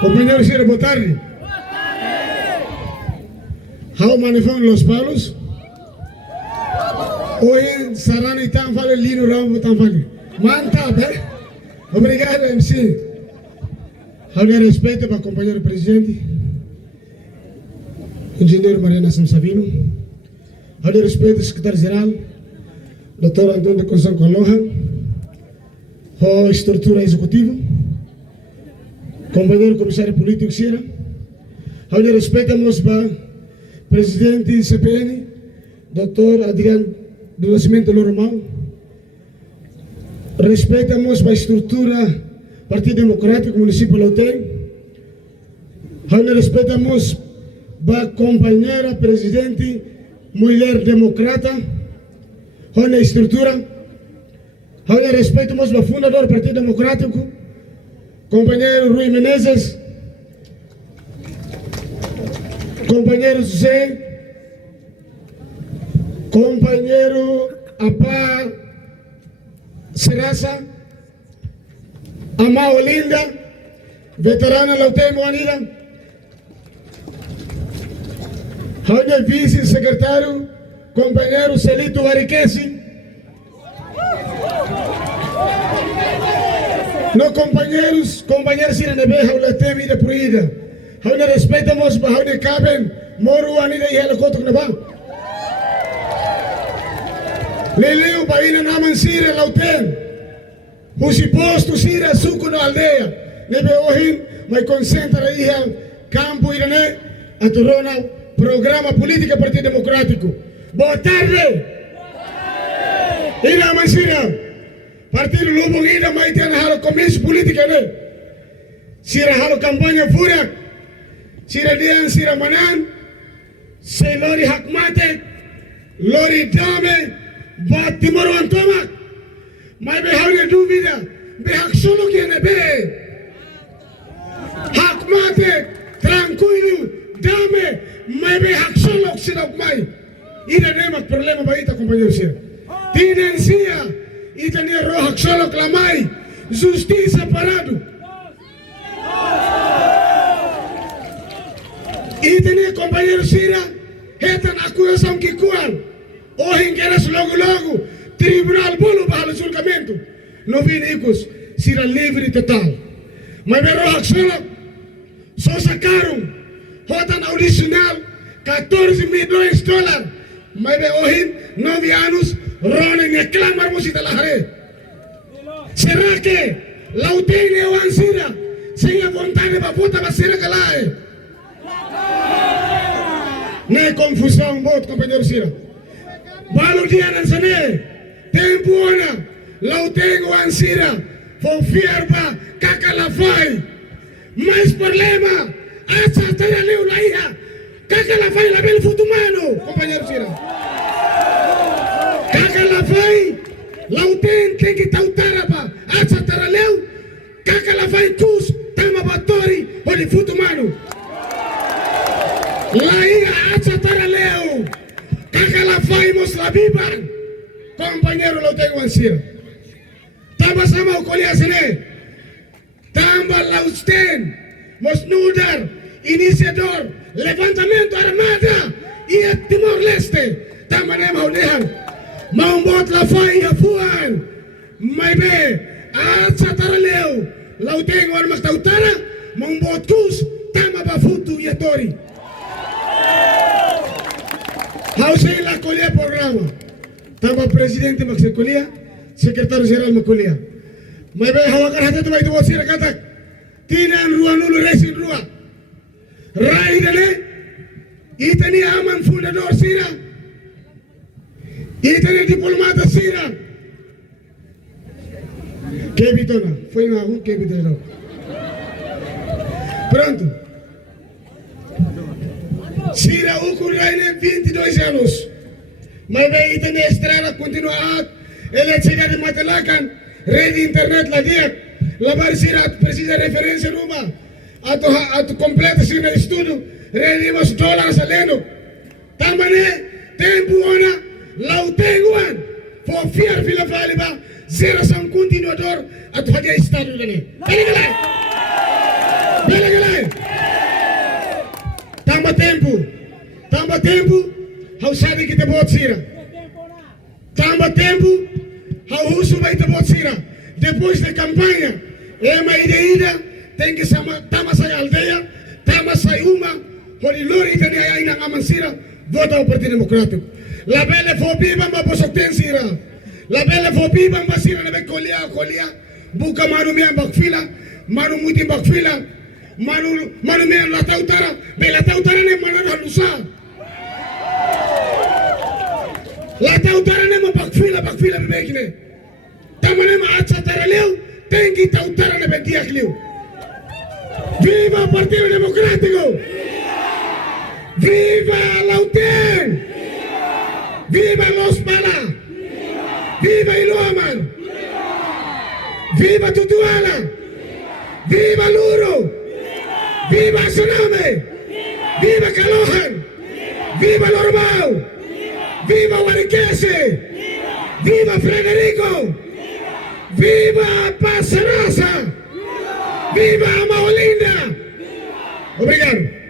Companheiro Ciro, boa tarde. How manifam Los Palos? Hoje, Sarana e Tanfale, Lino Rambo Tanfale. Manta, né? Obrigado, MC. How de respeito para o companheiro presidente, engenheiro Mariana Samsavino. How de respeito ao secretário-geral, Dr. Antônio de Conceição Coloha. A estrutura executiva, companheiro comissário político Cira. How de respeitamos para o presidente do CPN, Dr. Adriano do Nascimento Normal. Respeitamos para a estrutura Partido Democrático Municipal Lautém. Respeitamos para a companheira presidente Mulher Democrata. A estrutura. Respeitamos para o fundador do Partido Democrático, companheiro Rui Menezes, companheiro José, companheiro Apá Serasa, Amá Olinda, veterana Lautém Moanida, vice-secretário, companheiro Celito Ariquesi, no companheiros Cira Nebe, Haula tem vida proída. Haula respeitamos, Haula cabem, Moro Anida e Helicóptero na banca. Leleu Baína Naman Cira Lautém. O suposto Cira Suco na aldeia. Nebe Ohin, mas concentra aí campo Irene, a Torona, programa política Partido Democrático. Boa tarde! Ina Mansira. Partido Lubong ida mai tiana halo komisi politika ne. Sira halo kampanye furak. Sira dian sira manan. Se lori hakmate. Lori dame. Bat timoro antomak. Mai be hawne duvida. Be hak solo kiene be. Hakmate. Tranquilo. Dame. Mai be hak solo sinak mai. Ida nemak problema baita companheiro sira. Tinencia. E tinha roja solo clamai, justiça parado. E tinha companheiro Cira, retan acusação que cuan. Hoje queres logo, tribunal bolo para o julgamento. Não vi nicos, Cira livre total. Mas bem roja solo, só sacaram, rotan audicional, 14 milhões de dólares. Mas bem hoje, 9 anos, Ronen reclamar musita lahare. Será que Lautém é o Ansira? Sem a vontade para votar para Cira Galae? Não é confusão, voto, companheiro Cira. Balo dia não se tempo ona, Lautém o Ansira. Vou fiar para Kakalafai. Mais problema, essa está ali o Laia. Kakalafai lá bem futumano, companheiro Cira. Kakalafai, Lautém tem que tautar para asa taraleu, Kakalafai cus, tama batori, onde futo mano. Laia asa taraleu, Kakalafai moslabiban, companheiro Lautém Wansira. Tamba sama o coliasene, tamba Lautém, mosnudar, iniciador, levantamento armada e Timor-Leste, tamba nema udehan. Maumbot la fai afuan, mai be, asa taraleu, Lauteng war maktautara, maumbot kus, tama ba futu yatori. Hausay la kolia programa, tama presidente maksekolia, secretario general makolia. Mai be hawakan hati tuwa ito Cira katak, tinan ruan ulu resin rua. Rai dale, itani aman fundador Cira. E tem diplomata Cira. Que bitona? Foi na rua que bitona. Pronto. Cira Ucrânia 22 anos. Mas bem, tem a estrada continuar. Ele chega de Matalacan, rede internet lá dia. Lavar Cira precisa de referência numa. A tu completa Cira estudo. Rede mas dólares aleno. Também tempo ona. Lautenguan, for fear Vila Valiba, 0 continuador at Hadia Estado. tempo, hau sabe que te bot sira. Tamba tempo, hau husu vai te bot sira. Depois da campanha, uma ida, tem que tama sai aldeia, tama sai uma, hori lori tani ai na amansira, vota o Partido Democrático. La belle fobi bamba posokten sira. La belle fobi bamba sira na be kolia, buka manu mia bakfila, manu muti bakfila, manu mia la tautara, be la tautara ne manana lusa. La tautara ne bakfila bebekine. Tamane ma acha taraleu, tengi tautara ne bediak liu. Viva Partido Democrático! Viva Lauten! Viva Los Bala! Viva Iloaman! Viva Tutuala! Viva Luro! Viva Saname! Viva Calohan! Viva Lorbao! Viva Guariquese! Viva Frederico! Viva Pasarasa! Viva Maolinda! Obrigado!